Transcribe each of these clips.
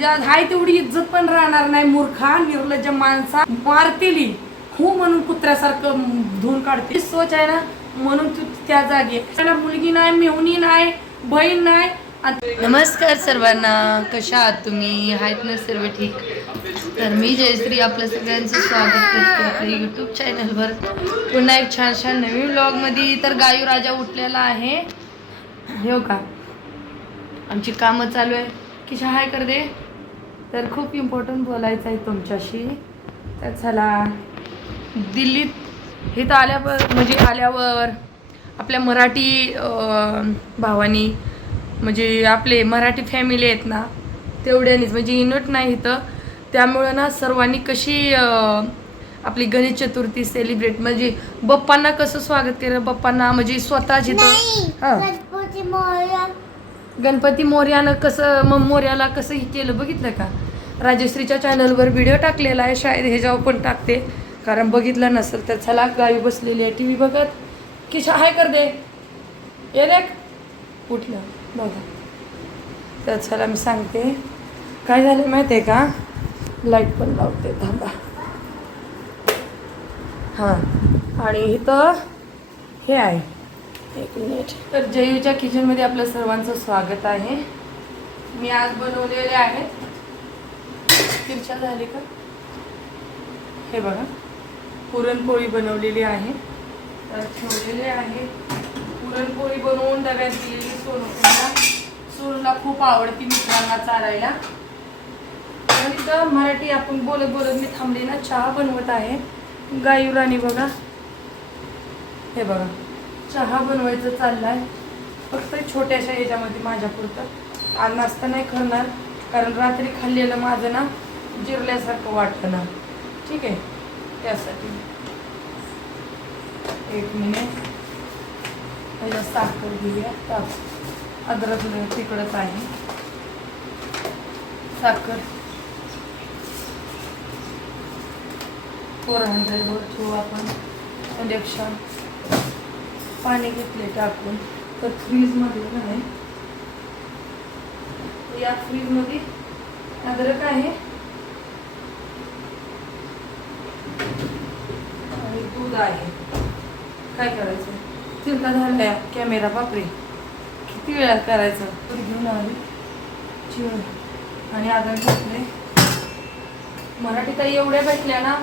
म्हणजे तुझ्या हाय तेवढी इज्जत पण राहणार नाही मूर्खा निर्लज्ज माणसा. मारतेली हो. म्हणून कुत्र्यासारखं धुवून काढते सोच आहे ना म्हणून तू त्या जागी त्याला मुलगी नाही मेहुणी नाही बहीण नाही. नमस्कार सर्वांना. कशा आहात तुम्ही? आहेत ना सर्व ठीक? तर मी जयश्री आपल्या सगळ्यांचं स्वागत करते आपल्या यूट्यूब चॅनलवर पुन्हा एक छान छान नवीन ब्लॉगमध्ये तर गायू राजा उठलेला आहे. हो का? आमची कामं चालू आहे. की हाय कर दे. तर खूप इम्पॉर्टंट बोलायचं आहे तुमच्याशी. तर चला दिल्लीत इथं आल्यावर म्हणजे आल्यावर आपल्या मराठी भावानी म्हणजे आपले मराठी फॅमिली आहेत ना तेवढ्यानीच म्हणजे इनट नाही इथं. त्यामुळं ना सर्वांनी कशी आपली गणेश चतुर्थी सेलिब्रेट म्हणजे बाप्पांना कसं स्वागत केलं? बाप्पांना म्हणजे स्वतः जिथं हां. गणपती मोर्यानं कसं मग मोर्याला कसं हे केलं बघितलं का? राजश्रीच्या चॅनलवर व्हिडिओ टाकलेला आहे शायद ह्याच्यावर पण टाकते कारण बघितलं नसेल तर चला गावी बसलेली आहे टी व्ही बघत. की हाय कर दे. ये रे उठलं. बघा. तर चला मी सांगते. काय झालं माहिती आहे का? लाइट पण लावते. थांबा. हां. आणि इथं हे आहे. एक मिनिट. तर जयूच्या किचनमध्ये आपलं सर्वांचं स्वागत आहे. मी आज बनवलेले आहेत. तिरछा झाली का? हे बघा. पुरणपोळी बनवलेली आहे. तर ठेवलेले आहे. पुरणपोळी बनवून डब्यात दिलेली सोनूला सोनूला खूप आवडती मित्रांना चारायला आणि तर मराठी आपण बोलत बोलत मी थांबली ना चहा बनवत आहे. गायुराणी बघा. हे बघा. चहा बनवायचं चाललाय. फक्त छोट्याशा याच्यामध्ये माझ्या पुरतं आज नाश्ता नाही करणार कारण रात्री खाल्लेलं माझं ना जिरल्यासारखं वाटतं ना. ठीक आहे? त्यासाठी. एक मिनिट पहिला साखर घेऊया. ताप अद्रक तिकडंच आहे. साखर. फोर हंड्रेडवर ठेवू आपण. इंडक्शन पाणी घेतले टाकून तर फ्रीजमध्ये नाही. या फ्रीजमध्ये अद्रक आहे. आणि दूध आहे. काय करायचं? चिंता झाल्या. कॅमेरा बापरे. किती वेळात करायचं? दूध घेऊन आली. चिवण आणि अद्रक घेतले. मराठी ताई एवढ्या भेटल्या ना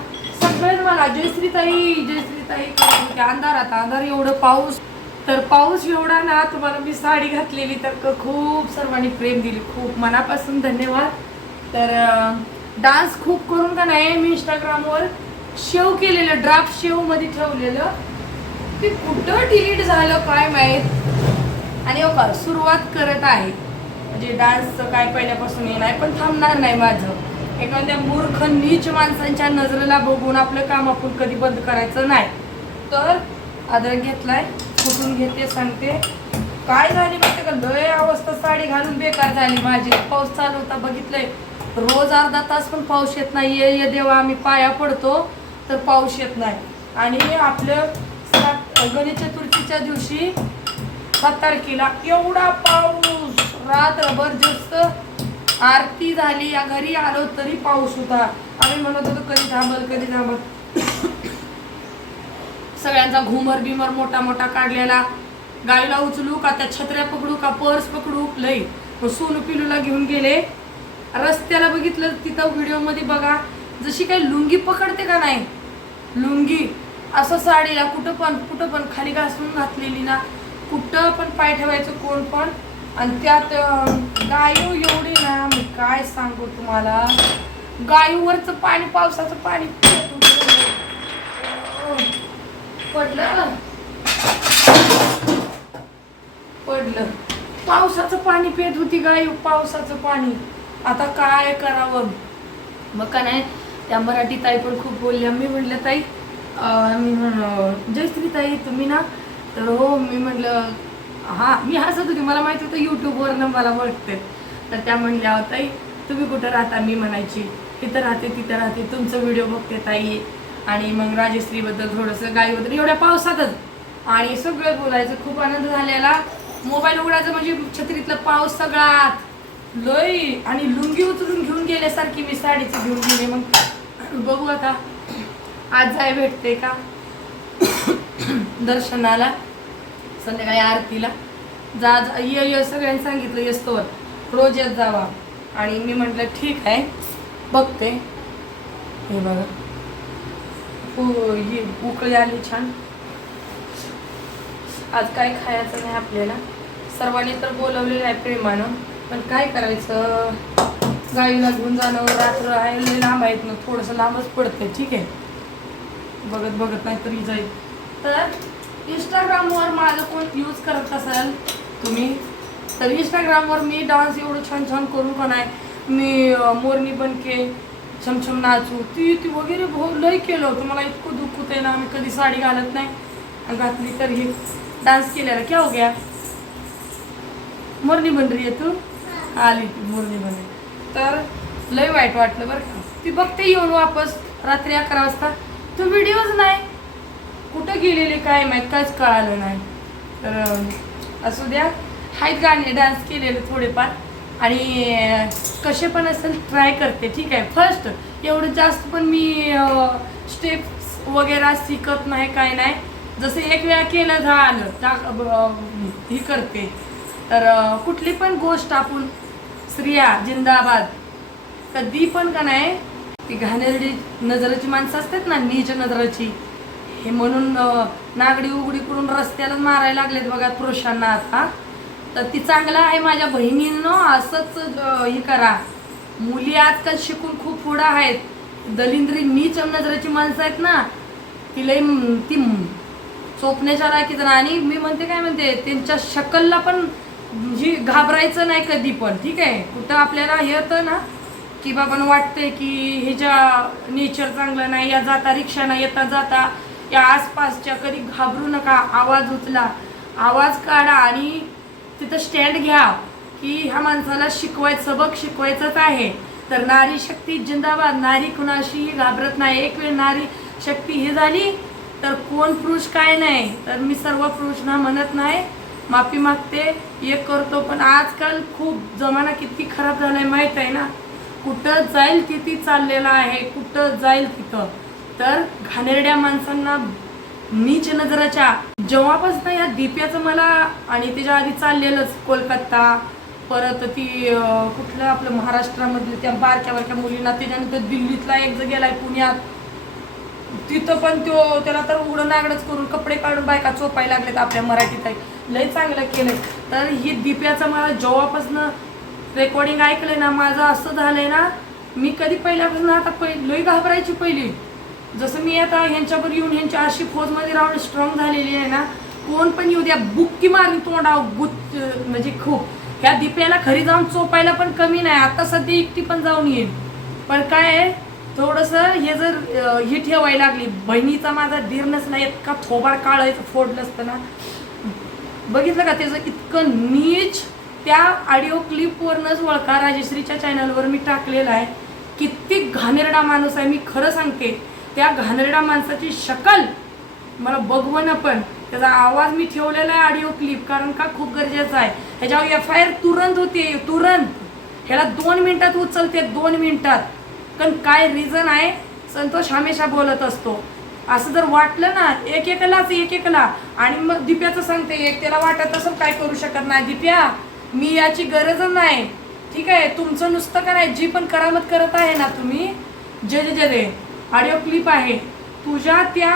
सगळ्यात मला जयश्रीताई जयश्रीताई जयश्री ताई अंधारात अंधार एवढं पाऊस. तर पाऊस एवढा ना तुम्हाला मी साडी घातलेली तर खूप सर्वांनी प्रेम दिली. खूप मनापासून धन्यवाद. तर डान्स खूप करून का नाही मी इंस्टाग्रामवर शेव केलेलं ड्राफ्ट शेवमध्ये ठेवलेलं. ते कुठं डिलीट झालं काय माहीत? आणि हो का सुरुवात करत आहे. म्हणजे डान्सचं काय पहिल्यापासून येणार पण थांबणार नाही माझं. एखाद्या मूर्ख नीच माणसांच्या नजरेला बघून आपलं काम आपण कधी बंद करायचं नाही. तर अद्रक घेतलाय कुठून घेते सांगते. काय झाली माहिती का? लय अवस्था साडी घालून बेकार झाली माझी. पाऊस चालू होता बघितलंय. रोज अर्धा तास पण पाऊस येत नाही ये ये देवा आम्ही पाया पडतो तर पाऊस येत नाही. आणि आपलं सात गणेश चतुर्थीच्या दिवशी सात तारखेला एवढा पाऊस रात्रभर जास्त आरती झाली या घरी आलो तरी पाऊस होता. आम्ही म्हणत होतो कधी थांबल कधी थांबल. सगळ्यांचा घुमर बिमर मोठा मोठा काढलेला. गायला उचलू का त्या छत्र्या पकडू का पर्स पकडू? लई. मग सोनू पिलूला घेऊन गेले. रस्त्याला बघितलं तिथं व्हिडिओमध्ये बघा जशी काही लुंगी पकडते का नाही? लुंगी. असं साडीला कुठं पण कुठं पण खाली घासून घातलेली ना. कुठं पण पाय ठेवायचं कोण पण. आणि त्यात गायो एवढी ना काय सांगू तुम्हाला? गायूवरचं पाणी पावसाचं पाणी पडलं? पडलं. पावसाचं पाणी पेत होती गाय पावसाचं पाणी. आता काय करावं? मग का नाही त्या मराठी ताई पण खूप बोलल्या. मी म्हटलं ताई मी म्हण जयश्री ताई तुम्ही ना? तर हो मी म्हटलं हां मी हसत होती. मला माहिती होतं यूट्यूबवरनं मला ओळखते तर त्या म्हणल्या ताई तुम्ही कुठं राहता? मी म्हणायची तिथं राहते तिथं राहते तुमचं व्हिडिओ बघते ताई. आणि मग राजश्रीबद्दल थोडंसं गाईबद्दल एवढ्या पावसातच. आणि सगळं बोलायचं खूप आनंद झालेला. मोबाईल उघडायचं म्हणजे छत्रीतला पाऊस सगळा लय आणि लुंगी उचलून घेऊन गेल्यासारखी मी साडीची घेऊन गेले मग बघू आता आज जाय भेटते का? दर्शनाला संध्याकाळी आरतीला. जा जा ये ये सगळ्यांनी सांगितलं येस्तोवर रोज येत जावा. आणि मी म्हटलं ठीक आहे बघते. हे बघा. हो, ही उकळी आली छान. आज काय खायचं नाही आपल्याला. सर्वांनी तर बोलवलेलं आहे प्रेमानं पण काय करायचं? गाईला घेऊन जाणं रात्र आहे लय लांब आहेत ना थोडंसं लांबच पडते ठीक आहे. बघत बघत नाही तरी जाईल तर इंस्टाग्रामवर माझं कोण यूज करत असाल तुम्ही तर इंस्टाग्रामवर मी डान्स एवढं छान छान करून पण आहे. मी मोरनी बनके छमछम नाचू ती ती वगैरे भो लय केलं होतं. मला इतकं दुःख होतं ना मी कधी साडी घालत नाही. आणि घातली तर ही डान्स केलेला क्या हो गया? मोरनी बन रही आहे तू? आली ती मोरनी बन तर लय वाईट वाटलं बरं का. ती बघते येऊन वापस रात्री अकरा वाजता. तो व्हिडिओच नाही. कुठं गेलेले काय माहीत काहीच कळालं नाही. तर असू द्या. आहेत गाणे डान्स केलेले थोडेफार. आणि कसे पण असेल ट्राय करते. ठीक आहे. फर्स्ट एवढं जास्त पण मी स्टेप्स वगैरे शिकत नाही काय नाही. जसं एक वेळा केलं झालं. टाक ही करते. तर कुठली पण गोष्ट आपण स्त्रिया जिंदाबाद. कधी पण का नाही ती घाणेरडी नजरेची माणसं असतात ना नीच नजरेची. हे म्हणून नागडी उघडी करून रस्त्याला मारायला लागलेत बघा पुरुषांना आता. तर ती चांगलं आहे माझ्या बहिणींनो असंच हे करा. मुली आजकाल शिकून खूप पुढं आहेत. दलिंद्री नीच नजरेची माणसं आहेत ना ती ती चोपण्याच्या राखी ना आणि मी म्हणते काय म्हणते त्यांच्या शकलला पण जी घाबरायचं नाही कधी पण ठीक आहे? कुठं आपल्याला हे होतं ना की बाबा वाटतंय की ह्याच्या नेचर चांगलं नाही या जाता रिक्षानं येता जाता या आसपासच्या कधी घाबरू नका आवाज उचला. आवाज काढा आणि तिथं स्टँड घ्या की ह्या माणसाला शिकवायचं सबक शिकवायचंच आहे. तर नारी शक्ती जिंदाबाद नारी कुणाशीही घाबरत नाही. एक वेळ नारी शक्ती ही झाली तर कोण पुरुष काय नाही? तर मी सर्व पुरुषना म्हणत नाही माफी मागते एक करतो पण आजकाल खूप जमाना किती खराब झालाय माहीत आहे ना? कुठं जाईल तिथे चाललेला आहे कुठं जाईल तिथं? तर घाणेरड्या माणसांना नीच नजराच्या जेव्हापासून या दिप्याचं मला आणि त्याच्या आधी चाललेलंच कोलकाता परत ती कुठलं आपलं महाराष्ट्रामधलं त्या बारक्या बारक्या मुलींना त्याच्यानंतर दिल्लीतला एक जण गेलाय पुण्यात तिथं पण तो त्याला तर उघडं नागडच करून कपडे काढून बायका चोपायला लागलेत आपल्या मराठीत. आहे लय चांगलं केलंय. तर ही दिप्याचं मला जेव्हापासनं रेकॉर्डिंग ऐकलंय ना माझं असं झालंय ना मी कधी पहिल्यापासून आता पहिली लई घाबरायची पहिली. जसं मी आता ह्यांच्यावर येऊन ह्यांच्या अशी फौजमध्ये राहून स्ट्रॉंग झालेली आहे ना कोण पण येऊ द्या बुक्की मारली तोंडाव गुत म्हणजे खूप. ह्या दिप्याला खरी जाऊन चोपायला पण कमी नाही आता सध्या एकटी पण जाऊन येईल. पण काय आहे थोडंसं हे जर ही ठेवायला लागली बहिणीचा माझा धीर नसला इतका थोबाड काळायचं फोडलं असतं ना. बघितलं का त्याचं इतकं नीच त्या ऑडिओ क्लिपवरनंच वळखा राजश्रीच्या चॅनलवर मी टाकलेला आहे. किती घाणेरडा माणूस आहे मी खरं सांगते. त्या घाणेरडा माणसाची शकल मला बघवणं पण त्याचा आवाज मी ठेवलेला आहे ऑडिओ क्लिप कारण का खूप गरजेचं आहे. ह्याच्यावर एफ आय आर तुरंत होते तुरंत. ह्याला दोन मिनिटात उचलते दोन मिनिटात. पण काय रिझन आहे? संतोष हमेशा बोलत असतो. असं जर वाटलं ना एक एकलाच एक एकला आणि मग दिप्याचं सांगते एक त्याला वाटत असं काय करू शकत नाही. दिप्या मी याची गरजच नाही. ठीक आहे तुमचं नुसतं का नाही जी पण करामत करत आहे ना तुम्ही जे जे जे. ऑडिओ क्लिप आहे. तुझ्या त्या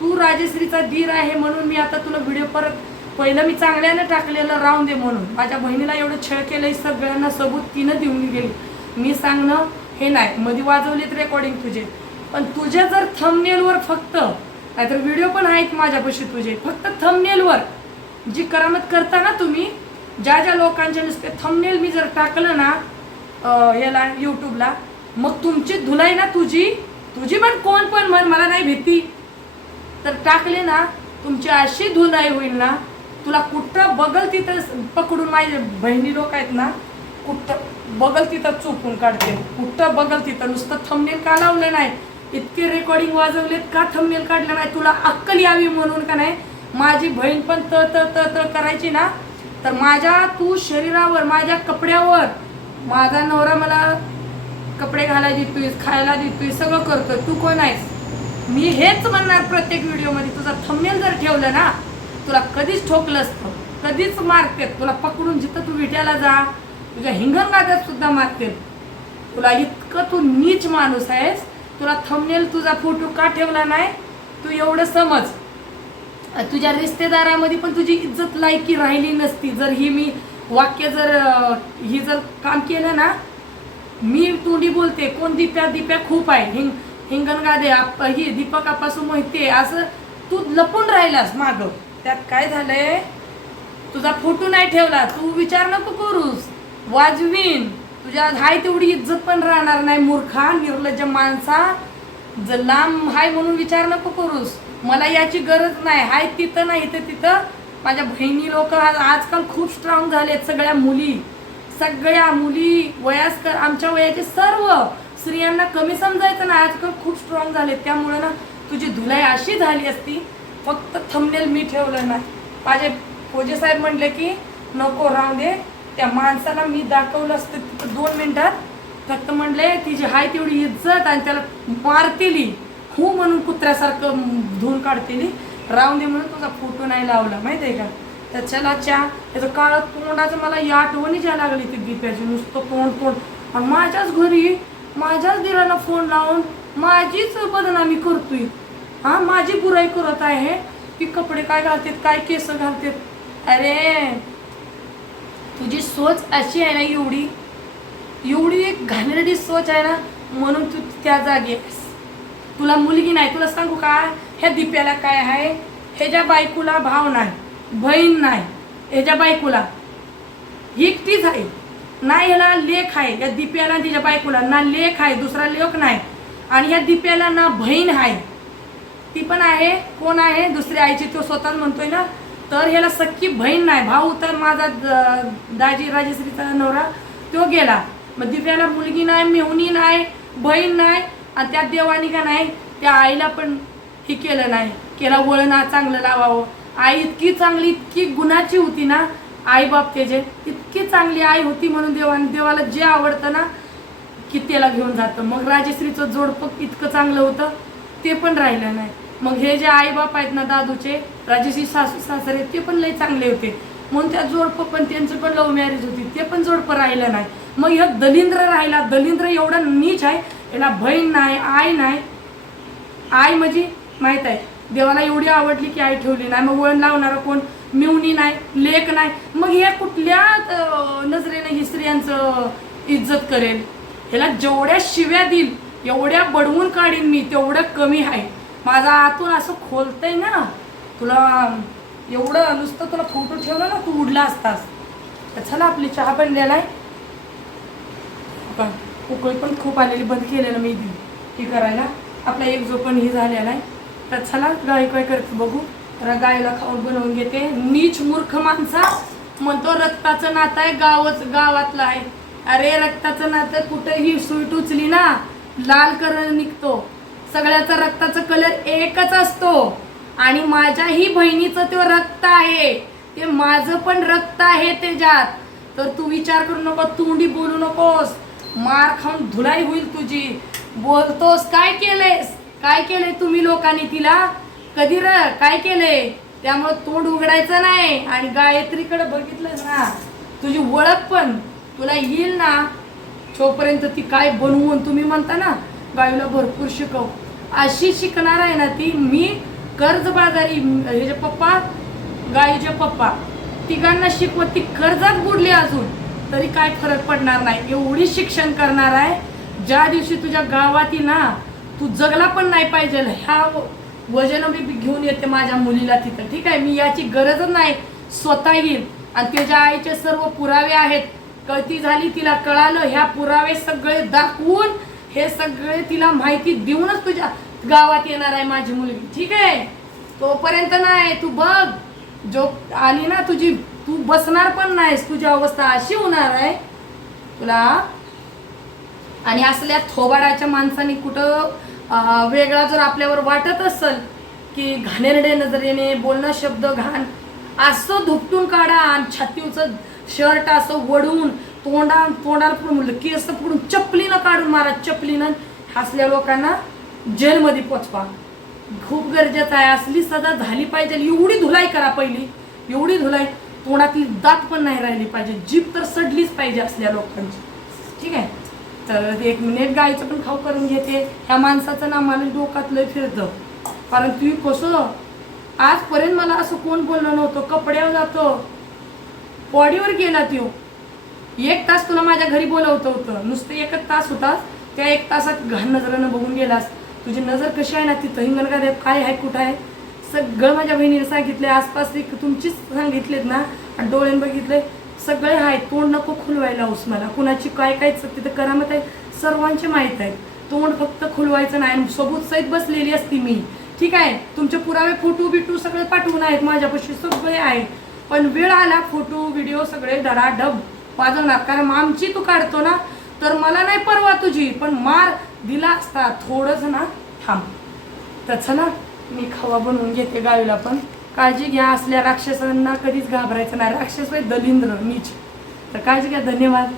तू राजश्रीचा धीर आहे म्हणून मी आता तुला व्हिडिओ परत पहिलं मी चांगल्यानं टाकलेलं राहून दे म्हणून. माझ्या बहिणीला एवढं छळ केलंय सगळ्यांना सबूत तिनं देऊन गेली. मी सांगणं हे नाही मध्ये वाजवलेत रेकॉर्डिंग तुझे. पण तुझ्या जर थंबनेलवर फक्त नाहीतर व्हिडिओ पण आहेत माझ्यापाशी तुझे फक्त थंबनेलवर जी करामत करता ना तुम्ही ज्या ज्या लोकांच्या नुसते थंबनेल मी जर टाकलं ना याला यूट्यूबला मग तुमची धुलाई ना तुझी तुझी पण कोण पण म्हण मला नाही भीती. तर टाकले ना तुमची अशी धुलाई होईल ना तुला कुठं बगल तिथं पकडून माझे बहिणी लोक आहेत ना कुठं बगल तिथं चुकून काढते. कुठं बगल तिथं नुसतं थंबनेल का लावलं नाही? इतके रेकॉर्डिंग वाजवलेत का थंबनेल काढलं नाही? तुला अक्कल यावी म्हणून का नाही? माझी बहीण पण त त त त करायची ना तर माझ्या तू शरीरावर माझ्या कपड्यावर माझा नवरा मला कपडे घालायला देतोयस खायला देतोय सगळं करतोय. तू कोण आहेस? मी हेच म्हणणार प्रत्येक व्हिडिओमध्ये. तुझा थंबनेल जर ठेवलं ना तुला कधीच ठोकलं असतं कधीच मारतेत तुला पकडून जिथं तू विट्याला जा तुझ्या हिंगणगाद्यात सुद्धा मारतेत तुला इतकं तू नीच माणूस आहेस. तुला थंबनेल तुझा फोटो का ठेवला नाही? तू एवढं समज. तुझ्या रिश्तेदारामध्ये पण तुझी इज्जत लायकी राहिली नसती. जर ही मी वाक्य जर ही जर काम केलं ना मी तोंडी बोलते कोण दिप्या दिप्या खूप आहे. हिंग हिंगणगादे आप ही दीपकापासून माहिती आहे. असं तू लपून राहिलास माग. त्यात काय झालंय? तुझा फोटो नाही ठेवला. तू विचार नको करूस. वाजवीन. तुझ्या हाय तेवढी इज्जत पण राहणार नाही मूर्खा निर्लज्ज माणसा. जर लांब हाय म्हणून विचार नको करूस. मला याची गरज नाही. हाय तिथं नाही तर तिथं. माझ्या बहिणी लोक आजकाल खूप स्ट्रॉंग झालेत सगळ्या मुली. सगळ्या मुली वयस्कर आमच्या वयाचे सर्व स्त्रियांना कमी समजायचं ना आजकाल खूप स्ट्रॉंग झाले. त्यामुळे ना तुझी धुलाई अशी झाली असती फक्त थंबनेल मी ठेवलं नाही माझे फौजे साहेब म्हणले की नको राहू दे त्या माणसाला मी दाखवलं असतं तिथं दोन मिनटात. फक्त म्हणले तिची हाय तेवढी इज्जत आणि त्याला मारतेली. हू म्हणून कुत्र्यासारखं धुवून काढतेली. राहून दे म्हणून तुझा फोटो नाही लावला. माहिती आहे का? त्याच्याला च्या त्याचं काळ तोंडाचं मला या आठवणी ज्या लागली ती दीप्याची. नुसतं तोंड तोंड. आणि माझ्याच घरी माझ्याच दिराला फोन लावून माझीच बदनामी करतोय. हां माझी बुराई करत आहे की कपडे काय घालतात काय केस घालतात? अरे तुझी सोच अशी आहे ना एवढी? एवढी एक घाणेरडी सोच आहे ना म्हणून तू त्या जागी आहेस. तुला मुलगी नाही तुला सांगू का? ह्या दिप्याला काय आहे? ह्याच्या बायकोला भाव नाही. बहीण नाही याच्या बायकोला. एकटीच आहे. नाही ह्याला लेख आहे. या दिप्याला तिच्या बायकोला. ना लेख आहे दुसरा लेख नाही. आणि या दिप्याला ना बहीण आहे. ती पण आहे कोण आहे? दुसऱ्या आईची तो स्वतः म्हणतोय ना. तर ह्याला सख्खी बहीण नाही. भाऊ तर माझा दाजी राजेश्रीचा नवरा तो गेला. मग दिव्याला मुलगी नाही मेहुणी नाही बहीण नाही आणि त्या देवानी का नाही त्या आईला पण हे केलं नाही. केला वळण चांगलं लावावं. आई इतकी चांगली इतकी गुणाची होती ना आई बाप त्याचे इतकी चांगली आई होती म्हणून देवाने देवाला जे आवडतं ना की त्याला घेऊन जातं. मग राजेश्रीचं जोडपं इतकं चांगलं होतं ते पण राहिलं नाही. मग हे जे आई बाप आहेत ना दादूचे राजेश्री सासू सासरे ते पण लई चांगले होते. म्हणून त्या जोडपं पण त्यांचं पण लव्ह मॅरेज होती ते पण जोडपं राहिलं नाही. मग ह्या दलिंद्र राहिला दलिंद्र एवढा नीच आहे याला बहीण नाही आई नाही. आई म्हणजे माहीत आहे देवाला एवढी आवडली की आई ठेवली नाही. मग वळण लावणारा कोण? मिवणी नाही लेख नाही. मग हे कुठल्या नजरेनं नजरेने ही स्त्रियांचं इज्जत करेल? ह्याला जेवढ्या शिव्या देईल एवढ्या बडवून काढीन मी तेवढं कमी आहे. माझा आतून असं खोलतंय ना तुला एवढं नुसतं तुला फोटो ठेवला ना तू उडला असतास. तर चला आपली चहा बनलेला आहे पण उकळी पण खूप आलेली बंद केलेलं मी हे करायला. आपला एक जो पण हे झालेला आहे. तर चला गाय काय करते बघू. तर गायला खाऊन बनवून घेते. नीच मूर्ख माणसा म्हणतो रक्ताचं नातं आहे गावच गावातलं आहे. अरे रक्ताचं नातं कुठेही सुई उचली ना लाल कलर निघतो. सगळ्याचा रक्ताचा कलर एकच असतो. आणि माझ्याही बहिणीचं ते रक्त आहे. ते माझं पण रक्त आहे त्याच्यात. तर तू विचार करू नको तोंडी बोलू नकोस. मार खाऊन धुलाई होईल तुझी. बोलतोस काय केलंयस? काय केलंय तुम्ही लोकांनी तिला? कधी र काय केलंय? त्यामुळं तोंड उघडायचं नाही. आणि गायत्रीकडे बघितलं ना तुझी ओळख पण तुला येईल ना? तोपर्यंत ती काय बनवून तुम्ही म्हणता ना गायला भरपूर शिकव. अशी शिकणार आहे ना ती मी कर्जबाजारी ह्याचे पप्पा गाईचे पप्पा तिघांना शिकवत ती कर्जात बुडली अजून. तरी काय फरक पडणार नाही. एवढी शिक्षण करणार आहे. ज्या दिवशी तुझ्या गावात ना तू जगला पण नाही पाहिजे ह्या वजन मी घेऊन येते माझ्या मुलीला तिथं. ठीक आहे? मी याची गरजच नाही. स्वतः येईल. आणि त्याच्या आईचे सर्व पुरावे आहेत कळती झाली तिला कळालं ह्या पुरावे सगळे दाखवून हे सगळे तिला माहिती देऊनच तुझ्या गावात येणार आहे माझी मुलगी. ठीक आहे? तोपर्यंत नाही. तू बघ. जो आली ना तुझी तू बसणार पण नाहीस. तुझी अवस्था अशी होणार आहे. तुला आणि असल्या थोबाडाच्या माणसाने कुठं वेगळा जर आपल्यावर वाटत असेल की घाणेरडे नजरेने बोलणं शब्द घाण असं धुपटून काढा आणि छातीवचं शर्ट असं वडून तोंडा तोंडाला पुढे की असं पुढून चपलीनं काढून मारा चपलीनं. हसल्या लोकांना जेलमध्ये पोचवा. खूप गरजेचं आहे. असली सजा झाली पाहिजे. एवढी धुलाई करा पहिली. एवढी धुलाई तोंडातली दात पण नाही राहिली पाहिजे. जीभ तर सडलीच पाहिजे असल्या लोकांची. ठीक आहे? तर एक मिनिट गाईचं पण खाऊ करून घेते. ह्या माणसाचं ना मला डोकात लय फिरतं. कारण तुम्ही कसं आजपर्यंत मला असं कोण बोललं नव्हतं कपड्यावर जातो. बॉडीवर गेला तो एक तास तुला माझ्या घरी बोलवतं होतं. नुसतं एकच तास होतास त्या एक तासात घाण नजरानं बघून गेलास. तुझी नजर कशी आहे ना तिथं हिंगणगा काय आहे कुठं आहे? सगळं माझ्या बहिणीने सांगितले आसपास तुमचीच सांगितलेत ना आणि डोळ्यांनी बघितले सगळे आहेत तोंड नको खुलवायला हौस मला. कुणाची काय काय तिथं करामत आहे सर्वांचे माहीत आहेत. तोंड फक्त खुलवायचं नाही. सोबत सबूत सहित बसलेली असती मी. ठीक आहे? तुमचे पुरावे फोटो बिटू सगळे पाठवून आहेत. माझ्यापाशी सगळे आहेत. पण वेळ आला फोटो व्हिडिओ सगळे धडाडब वाजवणार. कारण आमची तू काढतो ना तर मला नाही परवा तुझी. पण मार दिला असता. थोडंच ना थांब. तसं ना मी खवा बनवून घेते गावीला पण. काळजी घ्या असल्या राक्षसांना कधीच घाबरायचं नाही. राक्षस आहे दलिंद्र नीच. तर काळजी घ्या धन्यवाद.